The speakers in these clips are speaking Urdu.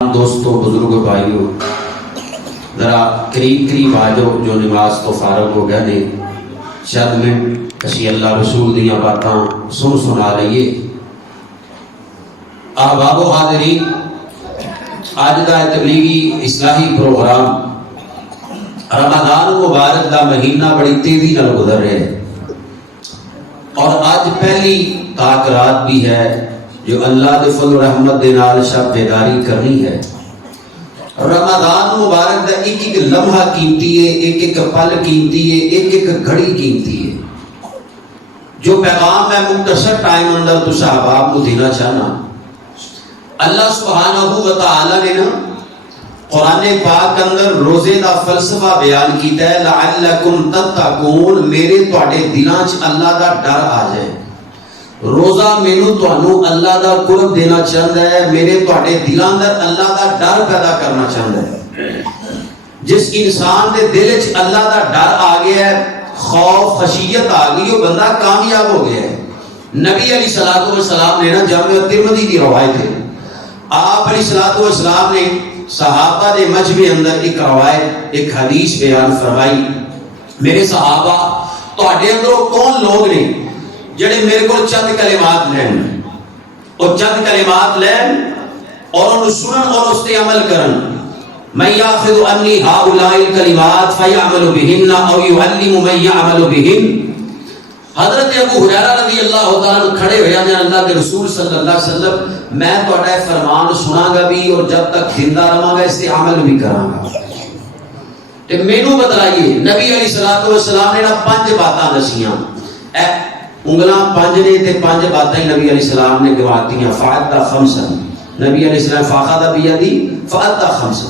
دوستوں بزرگوں بھائیوں ذرا قریب آ جاؤ جو نماز تو فارغ ہو گئے نے چند منٹ اسی اللہ رسول دیاں باتاں سنا لئیے۔ احباب و حاضرین، آج دا تبلیغی اصلاحی پروگرام رمضان مبارک دا مہینہ بڑی تیزی نال گزر رہے ہیں اور آج پہلی تاک رات بھی ہے جو اللہ دے فضل و رحمت دے نال شب بیداری کرنی ہے۔ رمضان مبارک دا ایک ایک لمحہ قیمتی ہے، ایک ایک پل قیمتی ہے، ایک ایک گھڑی قیمتی ہے۔ جو پیغام میں مختصر ٹائم اندر تو صحابہ کو دینا چاہنا، اللہ سبحانہ و تعالی نے نا قرآن پاک اندر روزے دا فلسفہ بیان کیتا ہے، لعلکم تتقون، میرے تواڈے دلاں چ اللہ دا ڈر آ جائے۔ روزہ مینوں تانوں اللہ دا قرب دینا چاہتا ہے، میرے تواڈے دلاں اندر اللہ دا ڈر پیدا کرنا چاہتا ہے۔ جس انسان دے دل وچ اللہ دا ڈر آ گیا ہے، خوف خشیت آ گئی، وہ بندہ کامیاب ہو گیا ہے۔ نبی علیہ الصلوۃ والسلام نے نا جامع ترمذی کی روایت ہے، آپ علیہ الصلوۃ والسلام نے صحابہ دے مجمع اندر ایک روایت ایک حدیث بیان فرمائی، میرے صحابہ تواڈے اندروں کون لوگ نے جڑے میرے کو چند کلمات لین اور چند کلمات لین اور انہوں سنن اور اس تے عمل کرن، من یاخذ انی ہؤلاء الکلمات فیعمل بہن او یعلم من یعمل بہن۔ حضرت ابو ہریرہ رضی اللہ تعالیٰ عنہ کھڑے ہوئے ہیں، اللہ کے رسول صلی اللہ علیہ وسلم میں تہاڈا فرمان سناں گا بھی اور جب تک زندہ رہاں گا اس تے عمل بھی کراں گا۔ تے مینوں بتلائیے نبی علیہ الصلوۃ والسلام نے 5 باتاں دسیاں، انگلاں 5 نے تے 5 باتاں ہی نبی علیہ السلام نے گواتیاں، فعدہ خمسا، نبی علیہ السلام فاخذ بیدی فعدہ خمسا،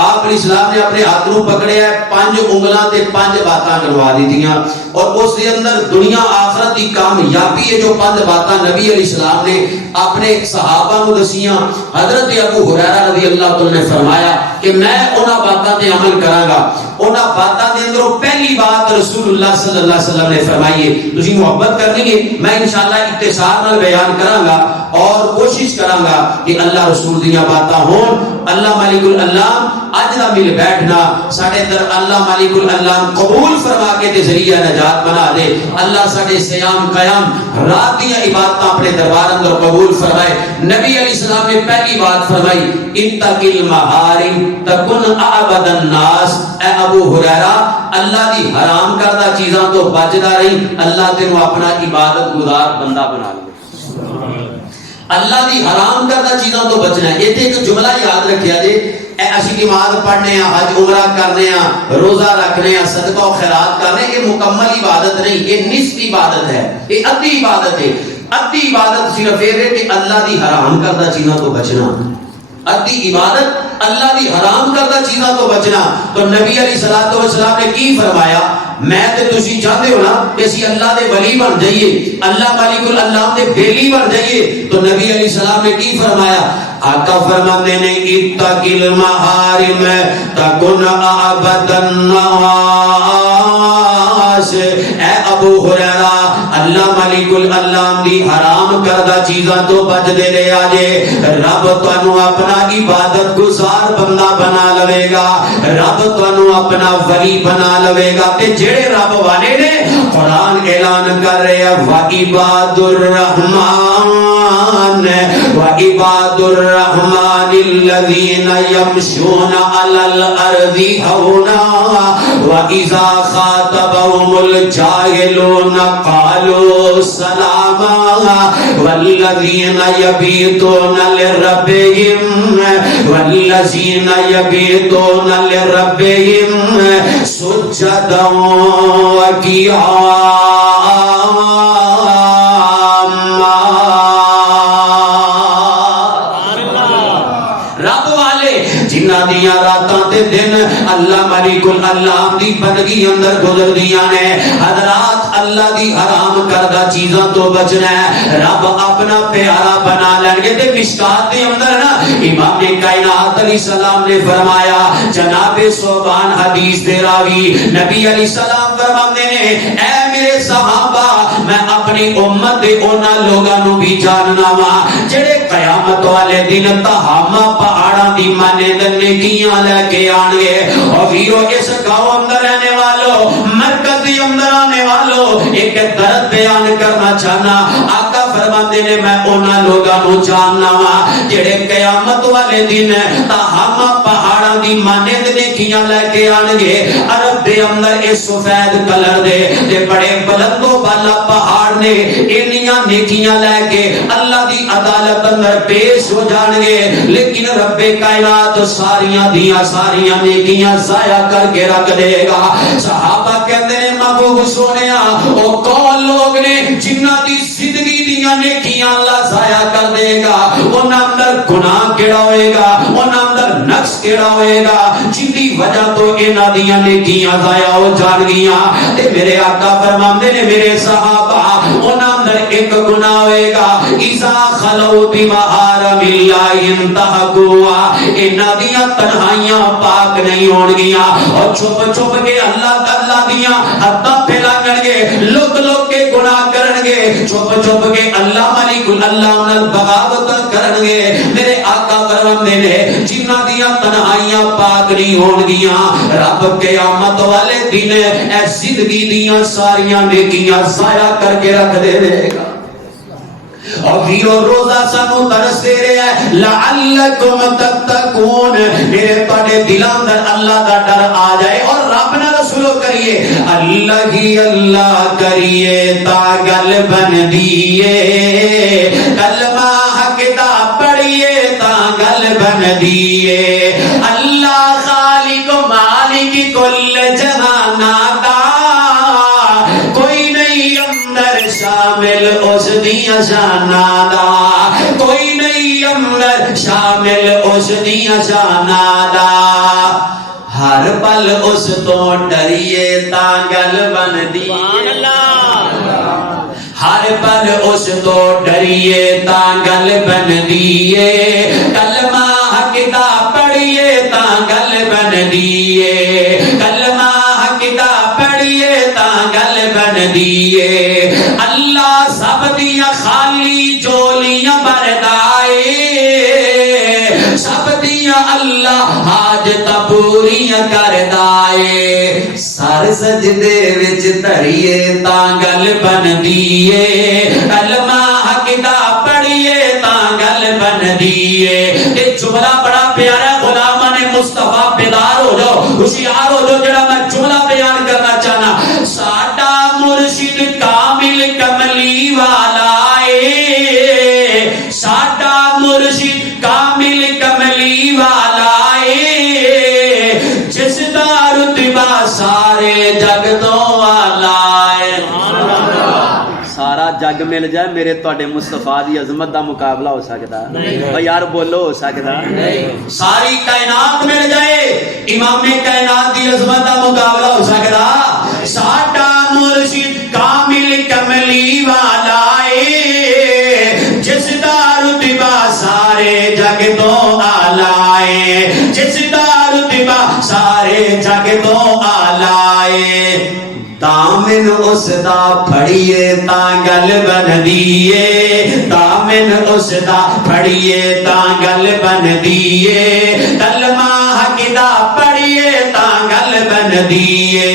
آپ علیہ السلام نے اپنے ہاتھ نو پکڑیا ہے، 5 انگلاں تے 5 باتاں گنوا دیتیاں اور اس دے اندر دنیا آخرت دی کامیابی ہے جو 5 باتاں نبی علیہ السلام نے اپنے صحابہ کو دسیاں۔ حضرت ابو ہریرہ رضی اللہ تعالی نے فرمایا کہ میں انہاں باتاں تے عمل کراں گا۔ انہاں باتاں دے اندر پہلی بات رسول اللہ صلی اللہ علیہ وسلم نے فرمائی ہے، تسی محبت کرنی ہے، میں انشاءاللہ اختصار نال بیان کراں گا اور کوشش کراں گا کہ اللہ رسول دیاں باتاں ہون۔ اللہ مالک الالام اج دا مل بیٹھنا ساڈے اندر اللہ مالک الالام قبول فرما کے تے ذریعہ نجات بنا دے۔ اللہ ساڈے صیام قیام رات دی عبادتاں اپنے دربار اندر قبول فرمائے۔ نبی علیہ السلام نے پہلی بات فرمائی، اتق المحارم تکن اعبد الناس، اے ابو ہریرہ اللہ دی حرام کردہ چیزاں تو بچدا رہی، اللہ تینوں اپنا عبادت گزار بندہ بنا لے۔ اللہ دی حرام کردہ چیزاں تو بچنا ہے۔ یہ تے ایک جملہ یاد رکھیا جے، اے اسی نماز پڑھنے ہیں، حج عمرہ کرنے ہیں، روزہ رکھنے ہیں، صدقہ و خیرات کرنے، یہ مکمل عبادت نہیں، یہ نصف عبادت ہے، یہ ادھی عبادت ہے۔ ادھی عبادت صرف یہ ہے کہ اللہ دی حرام کردہ چیزاں تو بچنا، ادھی عبادت اللہ دی حرام کردہ چیزاں تو بچنا۔ تو نبی علیہ الصلوۃ والسلام نے کی فرمایا، میں تے تسی چاہتے ہو نا کہ اسی اللہ دے ولی بن جائیے، اللہ مالک الالام دے بیلی بن جائیے، تو نبی علیہ السلام نے کی فرمایا، آقا فرماتے نے اتق المحارم تکن اعبد الناس، اے ابو ہریرہ اللہ مالک الالام دی حرام کردہ چیزاں تو بچ دے رہے آجے، رب تانوں اپنا عبادت گزار بندہ بنا لوے گا، رب تانوں اپنا ولی بنا لوے گا۔ تے جڑے رب والے نے قرآن اعلان کر رہے ہیں، وَعِبَادُ الرَّحْمَانِ وَعِبَادُ الرَّحْمَانِ الَّذِينَ يَمْشُونَ عَلَى الْأَرْضِ هَوْنًا وَإِذَا خَاطَبَهُمُ الْجَاهِلُونَ قَالُوا سَلَامًا وَالَّذِينَ يَبِيتُونَ لِرَبِّهِمْ سُجَّدًا وَقِيَامًا۔ رب والے جنہاں دیاں راتاں تے دن اللہ مالک الالام دی بندگی اندر گزر دیاں نے، حضرات اللہ دی حرام کردہ چیزاں تو بچنا ہے، رب اپنا پیارا بنا لیں گے۔ تے مشکات دے اندر نا امام کائنات علیہ السلام نے فرمایا، جناب صوبان حدیث دے راوی نبی علیہ السلام فرماتے ہیں، اے میرے صحابہ میں اپنی امت دے اونا لوگاں نو بھی جاننا وا جڑے قیامت والے دن تہاما پہاڑاں دی مانند نیکیاں لے کے آن گے. اور ویرو اس گاؤں اندر رہنے والوں, مرکز دی اندر آنے والوں, ایک درد بیان کرنا چاہنا. آقا فرماتے نے میں انہاں لوگاں نو جاننا وا جڑے قیامت والے دن تاہم پہاڑاں دی مانند نیکیاں لے کے آن گے. عرب دے اندر اے سفید کلر دے تے بڑے بلند و بالا پہاڑ نے, انیاں نیکیاں لے کے اللہ دی عدالت اندر پیش ہو جان گے. لیکن رب کائنات ساریاں دیاں ساریاں نیکیاں ضائع کر کے رکھ دے گا. صحابہ کہتے ہیں محبوب سونیا او کون لوگ نے جنہاں دی زندگی دیاں نیکیاں اللہ ضائع کر دے گا؟ انہاں اندر گناہ کیڑا ہوئے گا, انہاں اندر نقص کیڑا ہوئے گا جن دی وجہ تو انہاں دیاں نیکیاں ضائع ہو جان گیاں. تے میرے آقا فرماندے نے میرے صحابہ انہاں اندر ایک گناہ ہوئے گا, اذا خلو بمحارم اللہ انتہقوا, انہاں دیاں تنہائیاں پاک نہیں ہون گیاں اور چھپ چھپ کے اللہ دیاں حداں پھیلان گے, لک لک کے گناہ کرن گے, چھپ چھپ کے اللہ ملک اللہ نال بغاوت کرن گے. میرے آقا فرماندے نے جنہاں دیاں تنہائیاں پاک نہیں ہون گیاں رب قیامت والے دن اے زندگی دیاں ساریاں نیکیاں ضائع کر کے رکھ دے گا. اور ویرو روزہ سانو درس دے رہے ہیں لعلکم تتقون, میرے تواڈے دلاں اندر اللہ دا ڈر آ جائے اور رب نہ رسولو کریے اللہ ہی اللہ کریے تا گل بن دیے, کلمہ حق دا پڑھیے تا گل بن دیے. اللہ خالق مالک کل جہانات کوئی نہیں اندر شامل اس دیاں شاناں دا, کوئی نہیں اندر شامل اس دیاں شاناں دا. ہر پل اس تو ڈریے تا گل بن دی, ہر پل اس تو ڈریے تا گل بن دیے, کلمہ حق دا پڑھیے تا گل بن دیے, کلمہ حق دا پڑھیے تا گل بن دیے. اللہ سب دیاں خالی جولیاں بردائے, سب دیاں اللہ حاجت پوریاں کردائے. سر سجدے وچ دھریے تا گل بن دیے, کلمہ حق دا پڑھیے تا گل بن دیے. یہ جملہ بڑا پیارا, غلامان مصطفیٰ بیدار ہو جاؤ, ہوشیار ہو جاؤ, جڑا میں جملہ بیان کرنا چاہنا. ساڈا مرشد کامل کملی والا اے, ساڈا مرشد کامل کملی والا اے, جس دا رتبہ سارے جگ تو والا اے. سارا جگ مل جائے میرے تواڈے مصطفیٰ دی عظمت دا مقابلہ ہو سکدا او یار بولو ہو سکدا نہیں. ساری کائنات مل جائے امام کائنات دی عظمت دا مقابلہ ہو سکدا. ساڈا مرشد کامل کملی والا اے, جس دا رتبہ سارے جگ تو اعلی اے, جس دا رتبہ سارے جگ تو اعلی اے. دامن اس دا پھڑیے تا گل بن دیے, دامن اس دا پھڑیے تا گل بن دیے, کلمہ حق دا پڑھیے تا گل بن دیے.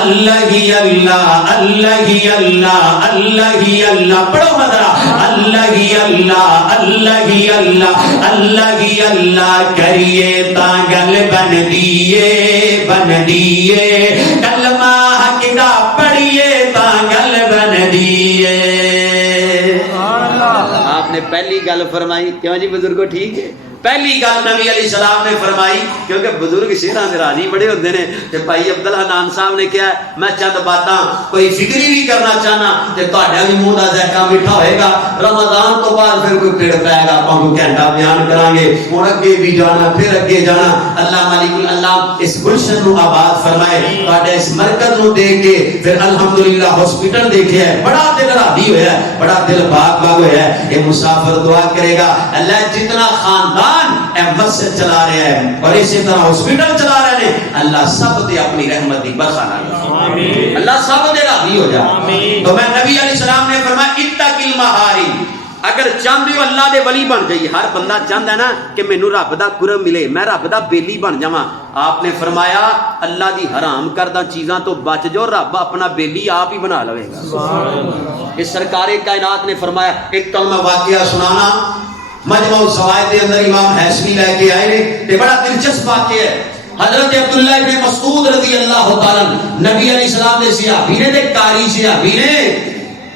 اللہ ہی اللہ اللہ ہی اللہ اللہ ہی اللہ, پڑھو مدرہ اللہ ہی اللہ اللہ ہی اللہ اللہ ہی اللہ کریے تا گل بن دیے بن دیے, کلمہ حق دا پڑھیے تا گل بن دیے. آپ نے پہلی گل فرمائی کیوں جی بزرگو, ٹھیک ہے, پہلی گل نبی علیہ السلام نے فرمائی کیونکہ بزرگ شیراں دے راضی بڑے ہوندے نے. تے بھائی عبدالحنان صاحب نے کہا میں چند باتاں کوئی فکری بھی کرنا چاہنا تے تہاڈا بھی منہ دا ذائقہ میٹھا ہوئے گا. رمضان تو بعد پھر کوئی پیڑ پائے گا, اپاں کو گھنٹہ بیان کران گے, ہن اگے بھی جانا پھر اگے جانا. اللہ مالک اللہ اس گلشن نو آباد فرمائے, تہاڈے اس مرکز نو دیکھ کے پھر الحمدللہ ہاسپٹل دیکھیا ہے, بڑا دل راضی ہویا ہے, بڑا دل باغ باغ ہویا ہے. یہ مسافر دعا کرے گا اللہ جتنا خاندان مسجد چلا رہے ہیں اور اسی طرح ہاسپٹل چلا رہے ہیں, اللہ سب تے اپنی رحمت دی برکھا نہ اللہ سب دے راضی ہو جائے. تو میں نبی علیہ السلام نے فرمایا اتق المحارم, اگر چاہتے ہو اللہ دے ولی بن جائیے. ہر بندہ چاہتا ہے نا کہ مینوں رب دا قرب ملے, میں رب دا بیلی بن جاواں. آپ نے فرمایا اللہ دی حرام کردہ چیزاں تو بچ جو, رب اپنا بیلی آپ ہی بنا لوے گا. اس سرکار کائنات نے فرمایا. ایک تو میں واقعہ سنانا, مجمع الزوائد کے اندر امام حیثمی لے کے آئے نے, تے بڑا دلچسپ واقعہ ہے. حضرت عبداللہ ابن مسعود رضی اللہ تعالی نبی علیہ السلام دے صحابی نے, تے قاری صحابی نے,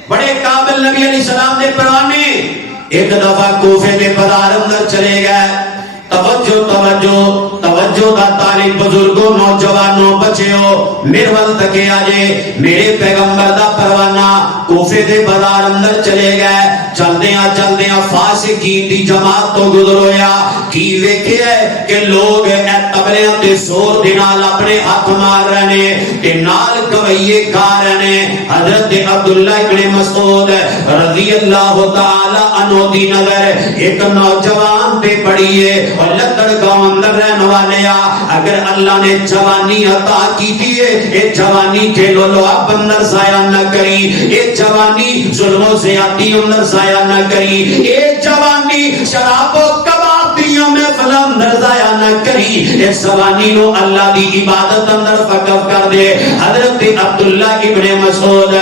بڑے قابل نبی علیہ السلام دے پرانے. ایک دفعہ کوفے دے بازار اندر چلے گئے. توجہ توجہ توجہ دا طالب بزرگوں نوجوانوں بچیو میرے ول تکے آجے. میرے پیغمبر دا پروانہ کوفے دے بازار اندر چلے گئے. چلدیاں فاسقین دی جماعت تو گزر ہویا. کی ویکھیا ہے کہ لوگ اے تبلیاں تے سور دے نال اپنے ہاتھ مار رہے نے تے نال گویے گا رہے نے. حضرت عبداللہ ابن مسعود رضی اللہ تعالی عنہ دی نظر ایک نوجوان پہ پڑی ہے. اور لکڑ گاؤں اندر رہنے والے اگر اللہ نے جوانی عطا کی تھی, یہ جوانی کے لولو اب اندر ضائع نہ کری, یہ جوانی ظلموں سے آتی اندر ضائع نہ کری, یہ جوانی شراب و کباب دیاں میں فلاں اندر ضائع نہ کری. اس جوانی نو اللہ دی عبادت اندر وقف کر دے. حضرت عبداللہ ابن مسعود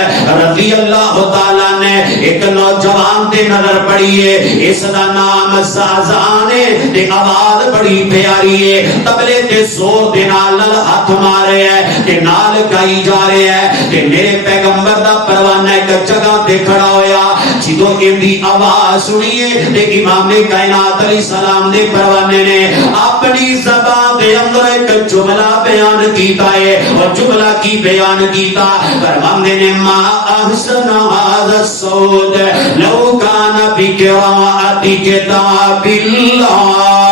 رضی اللہ تعالیٰ نے ایک نوجوان دے نظر پڑی ہے. اس دا نام سازان ہے, آواز بڑی پیاری ہے. تبلے تے زور دے نال ہاتھ مارے ہے تے نال گائی جا رہے ہے. تے میرے پیغمبر دا پروانہ ایک جگہ تے کھڑا ہویا. جدوں ان دی آواز سنیے تے امام کائنات علیہ السلام دے پروانے نے اپنی زبان دے اندر ایک جملہ بیان کیتا ہے. اور جملہ کی بیان کیتا فرماندے نے ما احسن هذا الصوت لو كان بقراءة كتاب الله.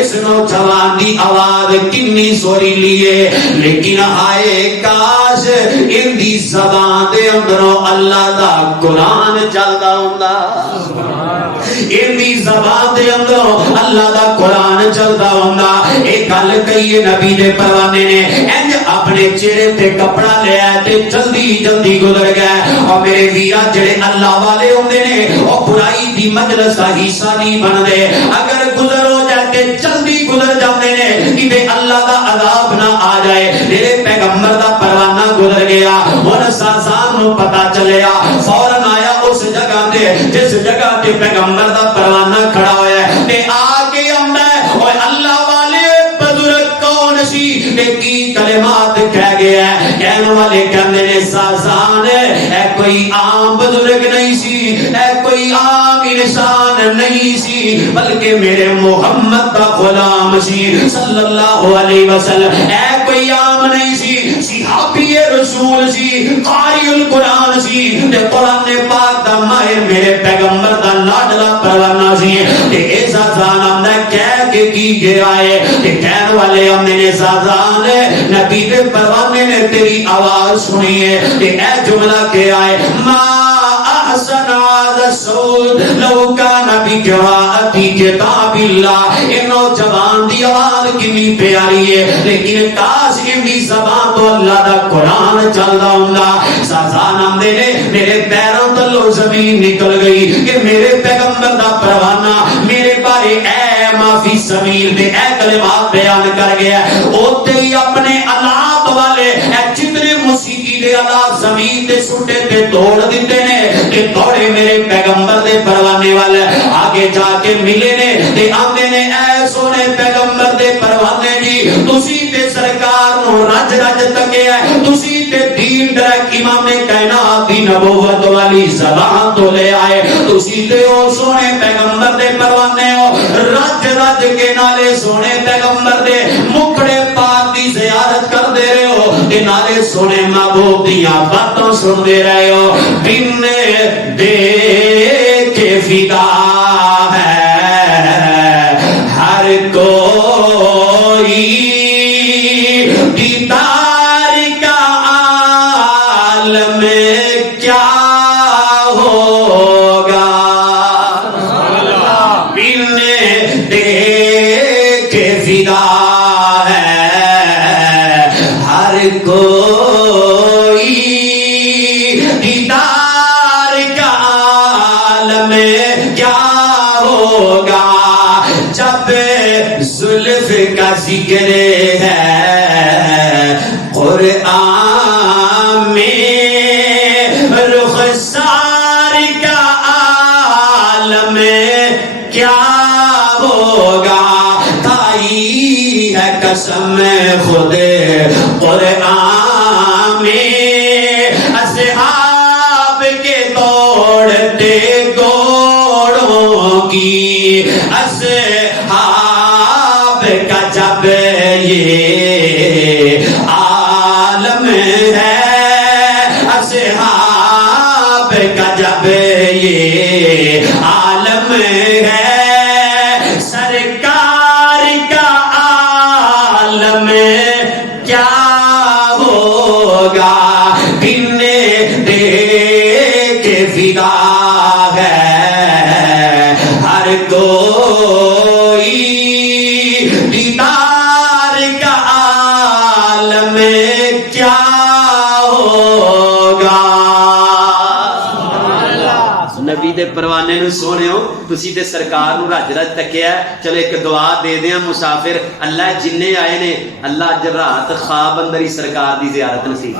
اس نوجوان دی آواز کنی سوری لیے, لیکن آئے کاش ان دی زبان دے اندروں اللہ دا قرآن چلدا ہوندا. ان دی زبان دے اندروں اللہ دا قرآن چلدا ہوندا. ایک گل کہیے نبی دے پروانے نے انج اپنے چہرے تے کپڑا لیا تے جلدی جلدی گزر گئے. اور میرے ویرا جڑے اللہ والے ہوندے نے او برائی دی مجلس دا حصہ نہیں بندے. اگر گزر ہو جائے جلدی گزر جاتے ہیں کہ بے اللہ دا عذاب نہ آ جائے. میرے پیغمبر دا پروانہ گزر گیا. ہن سازان نو پتہ چلیا, فوراً آیا اس جگہ تے جس جگہ تے پیغمبر دا پروانہ کھڑا ہوا ہے تے آ کے آندا ہے اوے اللہ والے بزرگ کون سی تے کی کلمات کہہ گیا ہے. کہنے والے کہندے نے سازان اے کوئی عام بزرگ نہیں سی, اے کوئی عام انسان نہیں سی, بلکہ میرے محمد کا غلام سی صلی اللہ علیہ وسلم. اے کوئی عام نہیں سی, صحابی رسول سی, قاری القرآن سی, تے قرآن پاک دا ماہر میرے پیغمبر دا لاڈلا پروانہ سی. تے اے سازان آمدہ کہہ کے کی گیا ہے تے کہنے والے آمدے نے سازان نبی دے پروانے نے تیری آواز سنی ہے تے اے جملہ کیا ہے ما احسن هذا الصوت لو كان بقراءة كتاب الله. یہ نوجوان دی آواز کتنی پیاری ہے, لیکن کاش ان دی زبان تو اللہ دا قرآن چلدا ہوندا. سازان آمدے نے میرے پیروں تلوں زمین نکل گئی کہ میرے پیغمبر دا پروانہ میرے بارے اے معافی سمیل دے اے کلمات بیان کر گیا. اوتے ہی اپنے عذاب والے اے جتنے موسیقی دے عذاب زمین تے سٹے تے توڑ دیتے نے تے توڑے میرے پیغمبر دے پروانے والے آگے جا کے ملے نے تے آندے نے اے سونے پیغمبر دے پروانے جی تسی تے سرکار نو رج رج تکے ہے, تسی تے دین درک امام کائنات دی نبوت والی زبان تو لے آئے, تسی تے او سونے پیغمبر دے پروانے ہو رج رج کے نالے سونے پیغمبر دے مکڑے پاک دی زیارت کر دے رہے ہو تے نالے سونے محبوب دیاں باتوں سن دے رہے ہو. بن دیکھ فدا ہے ہر کوئی دیدار کا عالم کیا ہوگا. بن دیکھ فدا ہے دیدار کا عالم کیا ہوگا جب زلف کا ذکر ہے قرآن میں رخسار کا عالم کیا ہوگا کھائی ہے قسم خود قرآن میں اصحاب کے توڑتے گوڑوں کی اصحاب کا جب یہ عالم ہے اصحاب کا جب یہ عالم ہے سرکار کا عالم کیا ہوگا بن دیکھ فدا ہے ہر کوئی دیدار کا عالم کیا ہوگا نبی دے پروانے نو سونےو تسی تے سرکار نو رج رج تکیا چلو ایک دعا دے دیاں مسافر اللہ جننے آئے نے اللہ اج رات خواب اندر ہی سرکار دی زیارت نصیب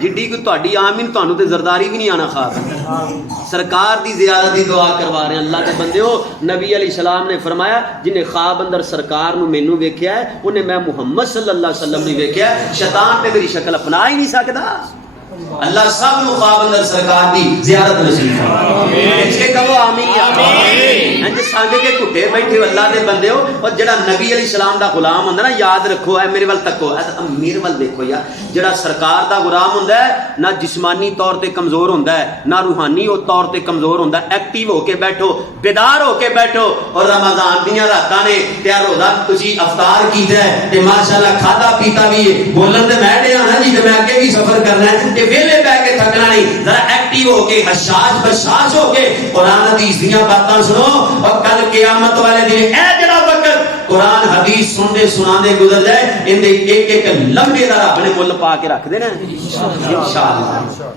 جڈی کو تہاڈی آمین تانوں تے زرداری بھی نہیں آنا خواب سرکار دی زیارت دی دعا کروا رہے ہیں اللہ دے بندیو نبی علیہ السلام نے فرمایا جنہیں خواب اندر سرکار نو مینوں ویکھیا ہے انہیں میں محمد صلی اللہ علیہ وسلم نہیں ویکھیا شیطان تے میری شکل اپنا ہی نہیں سکدا اللہ سب نو خواب اندر سرکار دی زیارت نصیب فرمائے اسے کہو آمین آمین انج سانگ کے گھٹے بیٹھے اللہ دے بندے ہو اور جڑا نبی علیہ السلام دا غلام ہوندا نا یاد رکھو اے میرے ول تکو میرے ول دیکھو یار جڑا سرکار دا غلام ہوندا ہے نہ جسمانی طور تے کمزور ہوندا ہے نہ روحانی طور تے کمزور ہوندا ہے ایکٹیو ہو کے بیٹھو بیدار ہو کے بیٹھو اور رمضان دیاں راتاں نے تے روزہ تسی افطار کیتا ہے تے ماشاءاللہ کھادا پیتا بھی ہے بولن تے میں ڈیا نا جی تے میں اگے بھی سفر کرنا ہے تے ویلے بیٹھ کے تھکنا نہیں ذرا ایکٹیو ہو کے حشاش بشاش ہو کے قرآن حدیث دیاں باتاں سنو اور کل قیامت والے دن اے جڑا وقت قرآن حدیث سنتے سناندے گزر جائے ان دے ایک ایک لمبے دا رب نے مل پا کے رکھ دینا انشاءاللہ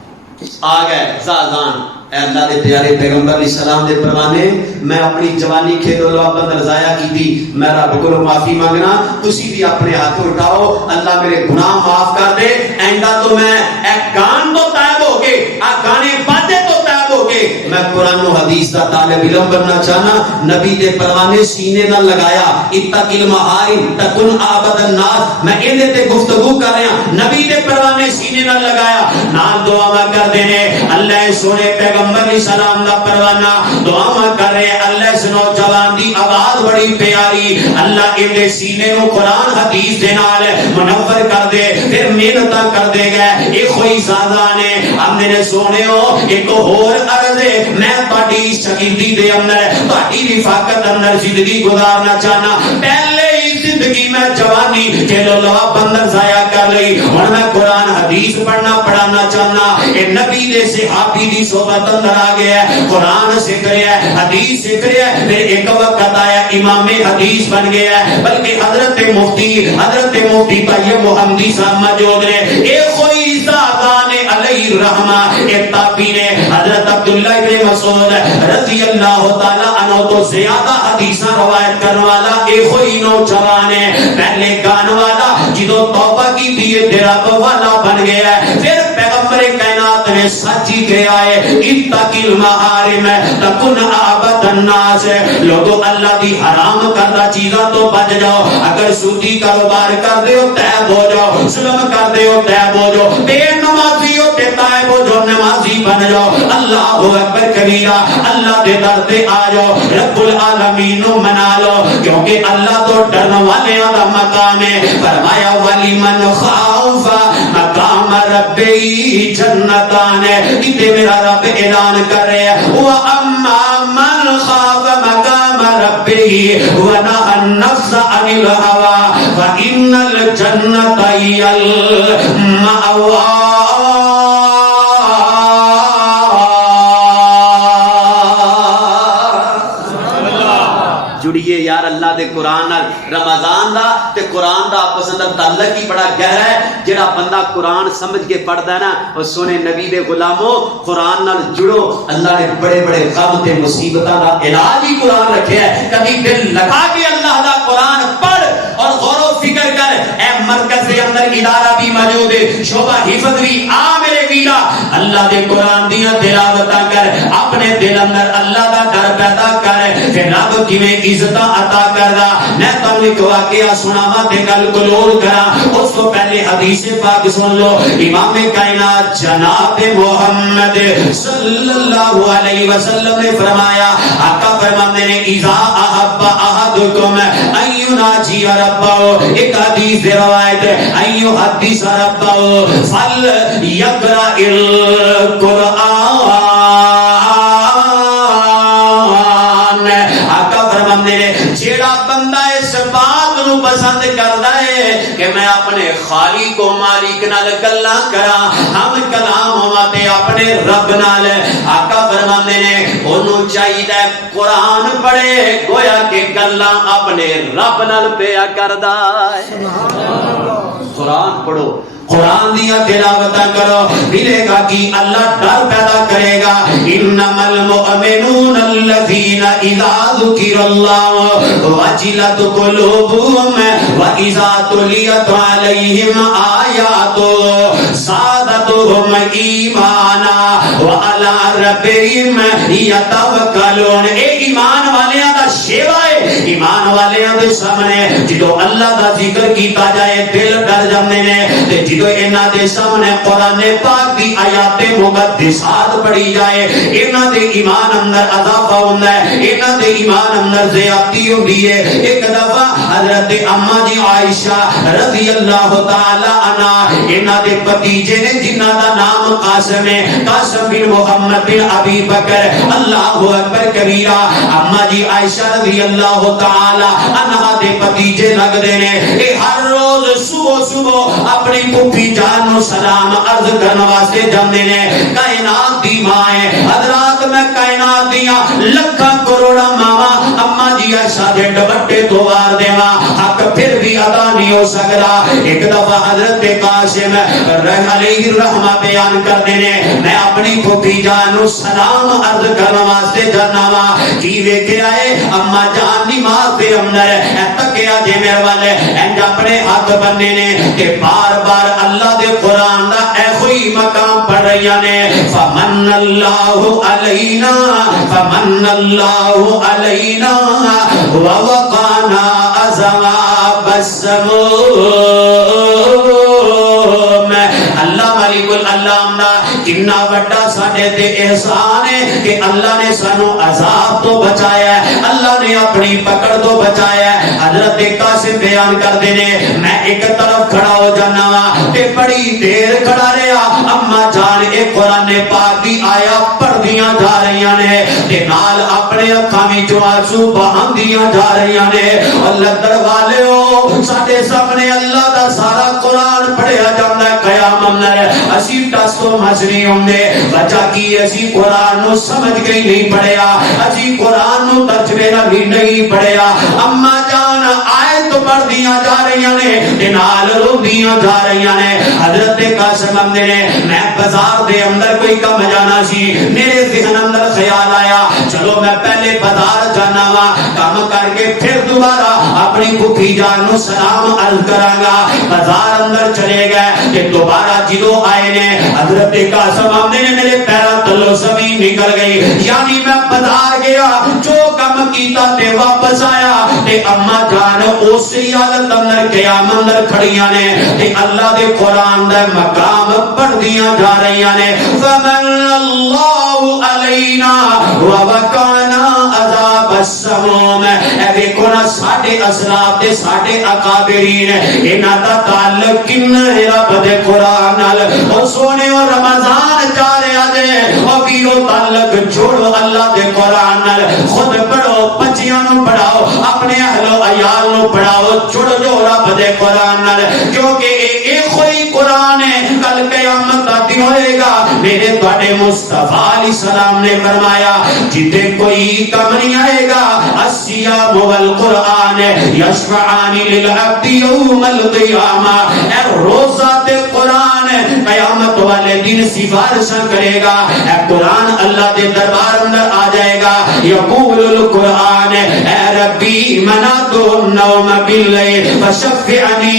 آ گئے زازان اے اللہ دے پیارے پیغمبر علیہ السلام دے پروانے میں اپنی جوانی کھیل و لعب اندر ضائع کی تھی میں رب کو معافی مانگنا تسی بھی اپنے ہاتھ اٹھاؤ اللہ میرے گناہ معاف کر دے آئندہ تو میں ایک گان تو تائب ہو کے گانے باتے تو تائب ہو کے میں قرآن و حدیث دا طالب علم بننا چاہنا نبی دے پروانے سینے نہ لگایا اتق المحارم تکن عابد الناس میں اندے تے گفتگو کر رہا نبی دے پروانے سینے نہ لگایا نال دعا میں کر دینے اللہ سونے پیغمبر علیہ السلام دا پروانہ دعا میں کر رہے اللہ اس نوجوان دی آواز بڑی پیاری اللہ اندے سینے نو قرآن حدیث دے نال منور کر دے پھر محنتاں کر دے گئے ایک کوئی سازانے ہم نے سونے ہو ایک اور عرض ہے میں تہاڈی شکیدی دے اندر تہاڈی رفاقت اندر زندگی گزارنا چاہنا پہلے ہی زندگی میں جوانی کھیلو لعب اندر ضائع کر لئی ہن میں قرآن حدیث پڑھنا چاہنا اے نبی دے صحابی دی صحبت اندر آ گیا ہے قرآن سیکھ رہا ہے حدیث سیکھ رہا ہے پھر ایک وقت آیا امام حدیث بن گیا ہے بلکہ حضرت مفتی طیب محمدی صاحب موجود نے ایک کوئی زادان علیہ الرحمہ ایک تابعی نے حضرت عبداللہ ابن مسعود رضی اللہ تعالی عنہ تو زیادہ حدیثاں روایت کرنے والا ایک کوئی نوجوان ہے پہلے گان والا جدو توبہ کی دیئے رب والا بن گیا ہے پھر پیغمبر کائنات نے سچی گیا ہے اتقی المحارم تکن عابد الناس لوگو اللہ دی حرام کردہ چیزاں تو بچ جاؤ اگر سودی کاروبار کر دے ہو تیب ہو جاؤ ظلم کر دے ہو تیب ہو جاؤ بے نمازی ہو تے تائب ہو جو نمازی بن جاؤ اللہ اکبر کبیرہ اللہ دے در دے آ جاؤ رب العالمین منا لو کیونکہ اللہ تو ڈرن والے دا مقام ہے فرمایا ولی من خوف مقام ربی جنتان کتے میرا رب اعلان کر رہے ہیں وَأَمَّا مَنْ خَافَ مَقَامَ رَبِّهِ وَنَهَى النَّفْسَ عَنِ الْهَوَىٰ فَإِنَّ الْجَنَّةَ هِيَ الْمَأْوَىٰ جڑیے یار اللہ اللہ دے قرآن نال رمضان دا تے قرآن دا آپس اندر تعلق ہی بڑا گہرا ہے جڑا بندہ قرآن سمجھ کے پڑھدا ہے نا اور سونے نبی دے غلاموں قرآن نال جڑو اللہ نے بڑے بڑے غم تے مصیبتاں دا علاج ہی قرآن رکھیا ہے کبھی دل لگا کے اللہ دا قرآن پڑھ اور غور و فکر کر اے مرکز دے اندر ادارہ بھی موجود ہے شعبہ حفظ بھی آ میرے ویرا اللہ دے قرآن دیاں تلاوتاں کر اپنے دل اندر اللہ دا ڈر پیدا کر کہ رب کیویں عزتاں عطا کردا میں تانوں ایک واقعہ سناواں تے گل کلور کراں اس تو پہلے حدیث پاک سن لو امام کائنات جناب محمد صلی اللہ علیہ وسلم نے فرمایا آقا فرماتے ہیں اذا احب احدکم ان یناجی ربہ ایک حدیث روایت ان یحدث ربہ فل یقرأ القرآن آقا فرماتے ہیں جیڑا بندہ اس بات نو پسند کردا ہے کہ میں اپنے خالق و مالک نال گلاں کراں ہم کلام ہوا تے اپنے رب نال آقا فرماندے نے اونوں چاہیے قرآن پڑھے گویا کہ گلاں اپنے رب نال پیا کردا ہے سبحان اللہ قرآن پڑھو قرآن دیا تلاوتاں کرو ملے گا کہ اللہ ڈر پیدا کرے گا انما المؤمنون الذین اذا ذکر اللہ وجلت قلوبهم واذا تلیت علیہم آیات زادتهم ایمانا وعلی ربهم یتوکلون اے ایمان والیاں دا شیوا ہے ایمان والیاں دے سامنے جدو اللہ دا ذکر کیتا جائے دل ڈر جاندے نے تے جدو انہاں دے سامنے قرآن پاک دی آیات مقدسات پڑھی جائے انہاں دے ایمان اندر اضافہ ہوندا ہے انہاں دے ایمان اندر زیادتی ہوندی ہے ایک دفعہ حضرت اما جی عائشہ رضی اللہ تعالی عنہا انہاں دے بھتیجے نے جنہاں دا نام قاسم ہے قاسم بن محمد بن ابی بکر اللہ اکبر کبیرہ اما جی عائشہ رضی اللہ تعالی عنہا دے بھتیجے لگدے نے اے ہر روز صبح صبح اپنی پھوپھی جان نو سلام عرض کرنے واسطے جاندے نے کائنات دی ماں ہے حضرات میں کائنات دیاں لکھاں کروڑا ماواں اما جی عائشہ دے دوپٹے تو وار دیواں حق پھر بھی ادا نہیں ہو سکدا ایک دفعہ حضرت قاسم علیہ الرحمہ بیان کردے نے میں اپنی پھوپھی جان نو سلام عرض کرنے واسطے جانا وا کی ویکھیا ہے اما جان نماز دے اندر اے تکیا جے میرے والے انج اپنے ہاتھ بننے نے کہ بار بار اللہ دے قرآن دا اے کوئی مقام پڑھ رہی نے فمن اللہ علینا فمن اللہ علینا ووقانا عذاب السموم اللہ مالک العلام دا کتنا بڑا ساڈے تے احسان ہے کہ اللہ نے سانو عذاب تو بچایا ہے اللہ نے اپنی پکڑ تو بچایا ہے حضرت قاسم بیان کردے نے میں ایک طرف کھڑا ہو جانا وا تے بڑی دیر کھڑا رہیا اما جان اے قرآن پاک دی آیا پڑھدیاں جا رہیاں نے تے نال اپنے اکھاں وچوں آنسو بہاندیاں جا رہیاں نے اللہ در والےو ساڈے سامنے اللہ دا سارا قرآن پڑھیا جاندا ہے قیامت اسی ٹس تو مزنی ہوندے وجہ کی اسی قرآن نو سمجھ گئی نہیں پڑھیا اسی قرآن نو ترجمے نال بھی نہیں پڑھیا اما جان آیت پڑھ دیاں جا رہیاں نے نال روندیاں جا رہیاں نے حضرت قاسم بندے نے میں بازار دے اندر کوئی کم جانا سی میرے ذہن اندر خیال آیا چلو میں پہلے بازار جانا وا کام کر کے پھر دوبارہ اپنی پھوپھی جان نو سلام عرض کراں گا بازار اندر چلے گئے کہ دوبارہ جدو آئے نے حضرت قاسم آمدے نے میرے پیرا تلو زمین نکل گئی یعنی میں بازار گیا جو کم کیتا تے واپس آیا تے اما جان اسی حالت اندر قیام اندر کھڑیاں نے تے اللہ دے قرآن دے مقام پڑھ دیاں جا رہیاں نے فمن اللہ علینا ووقانا عذاب السموم اے دیکھو نا ساڈے اسلاف تے ساڈے اکابرین انہاں دا تعلق کنا ہے رب دے قرآن نال او سونے اور رمضان جا رہا دے او ویرو تعلق جوڑو اللہ دے قرآن نال خود پڑھو بچیاں نو پڑھاؤ اپنے اہل و عیال نو پڑھاؤ جڑ جو رب دے قرآن نال کیونکہ ایک کوئی قرآن ہے کل قیامت دا دن ہوئے گا میرے تواڈے مصطفیٰ علیہ السلام نے فرمایا جتے کوئی کم نہیں آئے گا الصیام والقرآن یشفعان للعبد یوم القیامہ، اے روزہ تے قرآن قیامت والے دن سفارشاں کرے گا، اے قرآن اللہ دے دربار اندر آ جائے گا، یقول القرآن اے ربی منعت النوم باللیل فشفعنی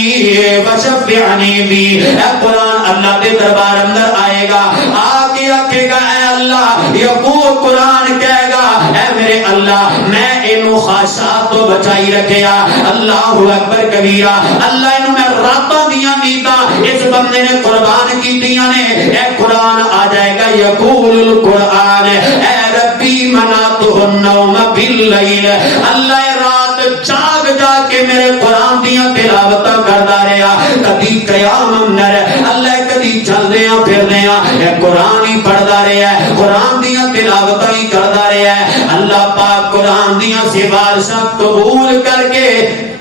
بی، اے قرآن اللہ دے دربار اندر آئے گا، آگے آکے گا اے اللہ، یقول قرآن کہے گا اے میرے اللہ میں انہوں خواہشات تو بچائی رکھیا، اللہ اکبر کبیرہ، اللہ انہوں میں راتوں دیا نیتا اس بندے نے قربان کی دیا نے، اے قرآن آ جائے گا، یقول القرآن اے ربی منعتہ النوم باللیل، اللہ رات جاگ جا کے میرے قرآن دیا تلاوتاں کردا رہیا، کبھی قیام اندر اللہ کبھی چلدیاں پھردیاں اے قرآن ہی پڑھدا رہیا ہے، قرآن دیا تلاوتاں ہی کردا رہیا ہے، اللہ پاک قرآن دیا سفارشاں قبول کر کے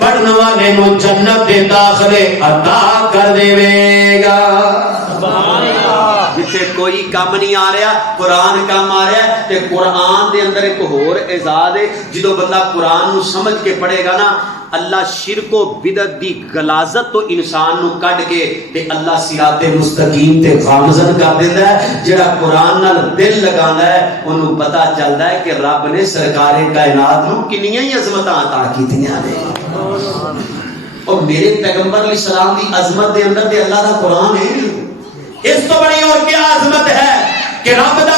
پڑھنے والے نو جنت دے داخلے عطا کر دے گا۔ جتھے کوئی کام نہیں آ رہا قرآن کام آ رہا ہے، تے قرآن دے اندر ایک ہور اعزاز ہے، جدو بندہ قرآن نو سمجھ کے پڑھے گا نا، اللہ شرک و بدعت دی غلاظت تو انسان نو کڈ کے تے اللہ صراط مستقیم تے گامزن کر دیندا ہے، جڑا قرآن نال دل لگاندا ہے اونوں پتہ چلدا ہے کہ رب نے سرکار کائنات نو کنیاں ہی عظمتاں عطا کیتیاں نے، اور میرے پیغمبر علیہ السلام دی عظمت دے اندر تے اللہ دا قرآن ہے، اس تو بڑی اور کیا عظمت ہے کہ رب دا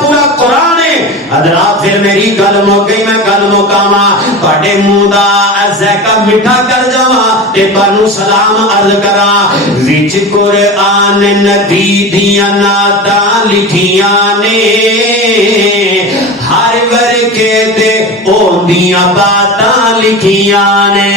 پورا قرآن ہے۔ حضرات پھر میری گل مک گئی، میں گل مکاواں تواڈے منہ دا ذائقہ میٹھا کر جاواں تے تانوں سلام عرض کراں، وچ قرآن نبی دیاں نعتاں لکھیاں نے، ہر ورکے تے اوندیاں باتاں لکھیاں نے۔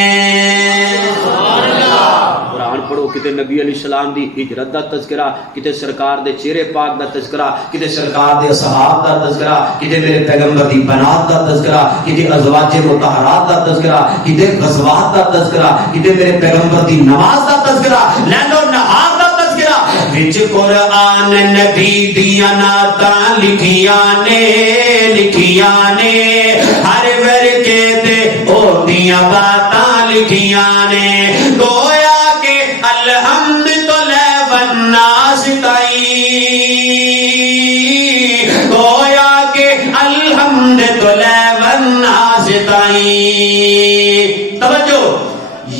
پڑھو کتے نبی علیہ السلام دی ہجرت دا تذکرہ، کتے سرکار دے چہرے پاک دا تذکرہ، کتے سرکار دے اصحاب دا تذکرہ، کتے میرے پیغمبر دی بنات دا تذکرہ، کتے ازواج مطہرات دا تذکرہ، کتے غزوات دا تذکرہ، کتے میرے پیغمبر دی نماز دا تذکرہ، لیل و نہار دا تذکرہ، وچ قرآن نبی دیاں نعتاں لکھیاں نے، ہر ورکے تے اوندیاں باتاں لکھیاں نے، گویا الحمد تو لے والناس تائی، گویا کہ الحمد تو لے والناس تائی، توجہ،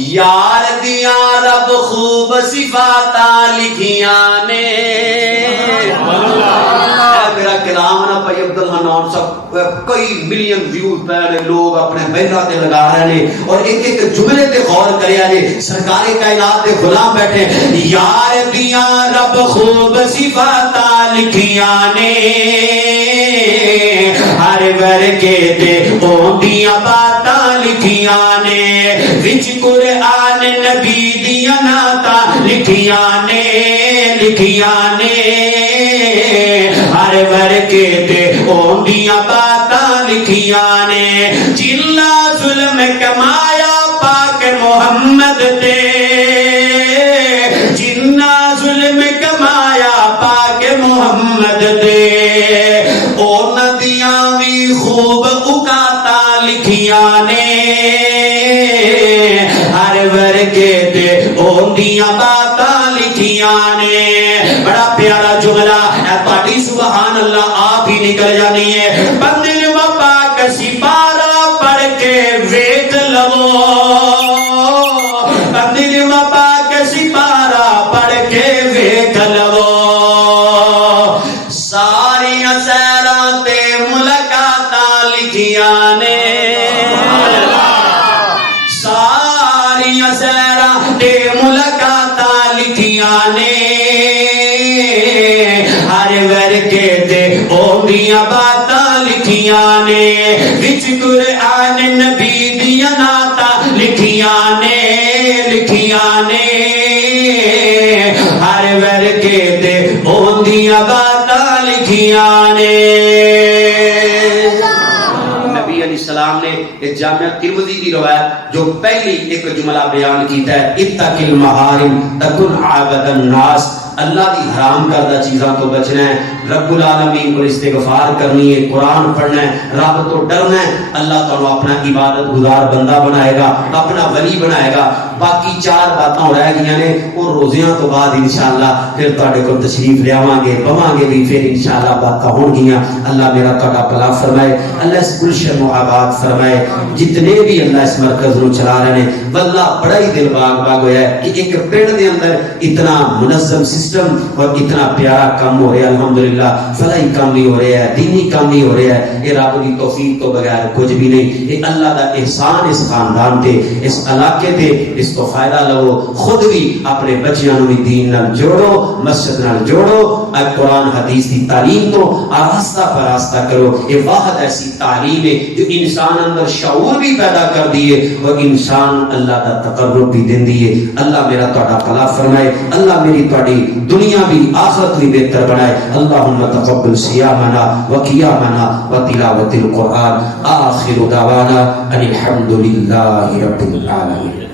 یار دیاں رب خوب صفاتاں لکھیاں نے، میرا کلام نا بھائی عبد الحنان صاحب کئی ملین ویوز پہ رہے، لوگ اپنے بیٹھا تے لگا رہے ہیں اور ایک ایک جملے تے غور کریا جے، سرکار کائنات دے غلام بیٹھے، یار دیاں رب خوب صفاتاں لکھیاں نے، ہر ورکے تے اوندیاں باتاں لکھیاں نے، وچ قرآن نبی دیاں نعتاں لکھیاں نے، ہر ورکے تے اوندیاں باتاں لکھیاں نے، جنہ ظلم کمایا پاک محمد تے، جنہ ظلم کمایا پاک محمد تے، اونا دیاں بھی خوب اوقاتاں لکھیاں نے، ہر ورکے تے اوندیاں باتاں لکھیاں نے۔ بڑا پیارا جملہ ہے، پاٹی سبحان اللہ آپ ہی نکل جانی ہے، بندل و پاک سپارہ پڑھ کے ویکھ لو، بندل و پاک سپارہ پڑھ کے ویکھ لو، ساریاں سیراں تے ملاقاتاں لکھیاں نے، ساریاں سیراں تے ملاقاتاں لکھیاں نے، ہر ورکے تے اوندیاں باتاں لکھیاں نے، وچ قرآن نبی دیاں نعتاں لکھیاں نے، ہر ورکے تے اوندیاں باتاں لکھیاں نے۔ نبی علیہ السلام نے جامعہ ترمذی کی روایت جو پہلی ایک جملہ بیان کیتا ہے، اتق المحارم تکن عابد الناس، اللہ دی حرام کردہ چیزاں تو بچنا ہے، رب العالمین کو استغفار کرنی ہے، قرآن پڑھنا ہے، رب تو ڈرنا ہے، اللہ تعالیٰ اپنا عبادت گزار بندہ بنائے گا، اپنا ولی بنائے گا۔ باقی 4 باتاں رہ گئی نے، وہ روزیاں تو بعد انشاءاللہ پھر تواڈے کول تشریف لیاواں گے، پواں گے بھی، پھر انشاءاللہ باتاں ہون گیاں۔ اللہ میرا تہاڈا بھلا فرمائے، اللہ اس گلشن و آباد فرمائے، جتنے بھی اللہ اس مرکز نو چلا رہے ہیں، واللہ بڑا ہی دل باغ باغ ہویا ہے کہ ایک پنڈ دے اندر اتنا منظم سسٹم اور اتنا پیارا کام ہو رہا ہے، الحمدللہ فلاحی کام بھی ہو رہا ہے، دینی کام بھی ہو رہا ہے۔ یہ رب کی توفیق تو بغیر کچھ بھی نہیں، یہ اللہ دا احسان اس خاندان تے، اس علاقے تے، اس کو فائدہ لو، خود بھی اپنے بچیاں نو بھی دین نال جوڑو، مسجد نال جوڑو، اے قرآن حدیث کی تعلیم تو آراستہ پراستہ کرو۔ یہ واحد ایسی تعلیم ہے جو انسان اندر شعور بھی پیدا کر دیے اور انسان اللہ دا تقرب بھی دین دیے۔ اللہ میرا تہاڈا بھلا فرمائے، اللہ میری تہاڈی دنیا بھی آخرت بھی بہتر بنائے۔ اللہم تقبل صیامنا و قیامنا و تلاوت القرآن۔ آخر دعوانا ان الحمد للہ رب العالمین۔